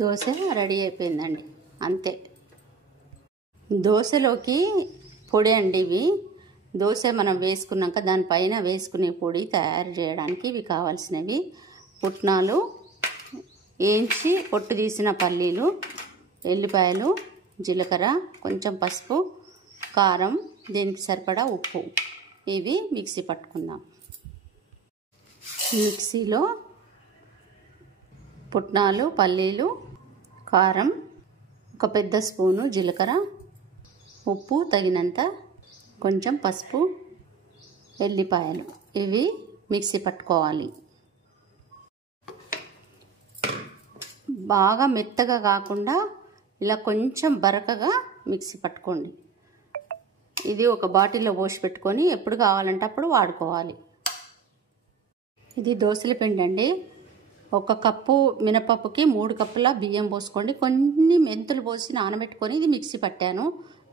Dosa ready అయిపోయిందండి, అంతే. దోశలోకి పొడి అండి ఇవి. దోశ మనం వేసుకున్నాక దానిపైన వేసుకునే పొడి తయారు చేయడానికి ఇవి కావాల్సినవి: పుట్నాలు, వేయించి పొట్టు తీసిన పల్లీలు, ఎల్లిపాయలు, జీలకర్ర, కొంచెం పసుపు, కారం, దీనికి సరిపడా ఉప్పు. ఇవి మిక్సీ పట్టుకుందాం. మిక్సీలో పుట్నాలు, పల్లీలు, కారం, ఒక పెద్ద స్పూను జీలకర్ర, ఉప్పు తగినంత, కొంచెం పసుపు, ఎల్లిపాయలు, ఇవి మిక్సీ పట్టుకోవాలి. బాగా మెత్తగా కాకుండా ఇలా కొంచెం బరకగా మిక్సీ పట్టుకోండి. ఇది ఒక బాటిల్లో పోసి పెట్టుకొని ఎప్పుడు కావాలంటే అప్పుడు వాడుకోవాలి. ఇది దోశల పిండి అండి. 1 కప్పు మినపప్పుకి 3 కప్పుల బియ్యం పోసుకోండి. కొన్ని మెంతులు పోసి నానబెట్టుకొని ఇది మిక్సీ పట్టాను.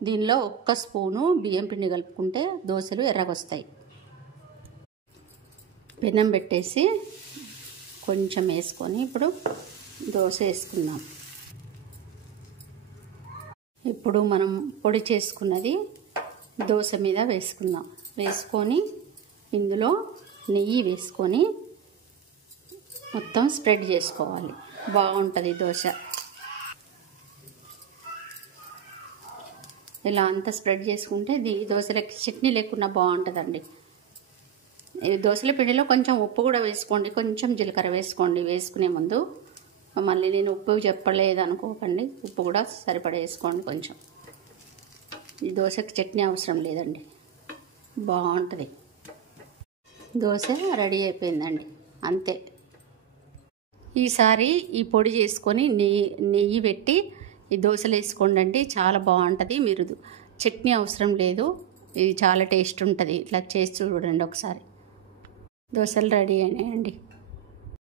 దీనిలో 1 స్పూను బియ్యం పిండి కలుపుకుంటే దోశలు ఎర్రగొస్తాయి. పెనం పెట్టేసి కొంచెం వేసుకొని ఇప్పుడు దోశ వేసుకుందాం. ఇప్పుడు మనం పొడి చేసుకున్నది దోశ మీద వేసుకుందాం. వేసుకొని ఇందులో నెయ్యి వేసుకొని మొత్తం స్ప్రెడ్ చేసుకోవాలి. బాగుంటుంది దోశ. ఇలా అంతా స్ప్రెడ్ చేసుకుంటే దోశలకి చట్నీ లేకుండా బాగుంటుందండి. దోశల పిండిలో కొంచెం ఉప్పు కూడా వేసుకోండి, కొంచెం జీలకర్ర వేసుకోండి. వేసుకునే ముందు మళ్ళీ నేను ఉప్పు చెప్పలేదు అనుకోకండి, ఉప్పు కూడా సరిపడా వేసుకోండి కొంచెం. ఈ దోశకి చట్నీ అవసరం లేదండి, బాగుంటుంది. దోశ రెడీ అయిపోయిందండి, అంతే. ఈసారి ఈ పొడి చేసుకొని నెయ్యి పెట్టి ఈ దోశలు వేసుకోండి, చాలా బాగుంటుంది. మీరు చట్నీ అవసరం లేదు, ఇది చాలా టేస్ట్ ఉంటుంది. ఇట్లా చేసి చూడండి ఒకసారి. దోశలు రెడీ అయినాయండి.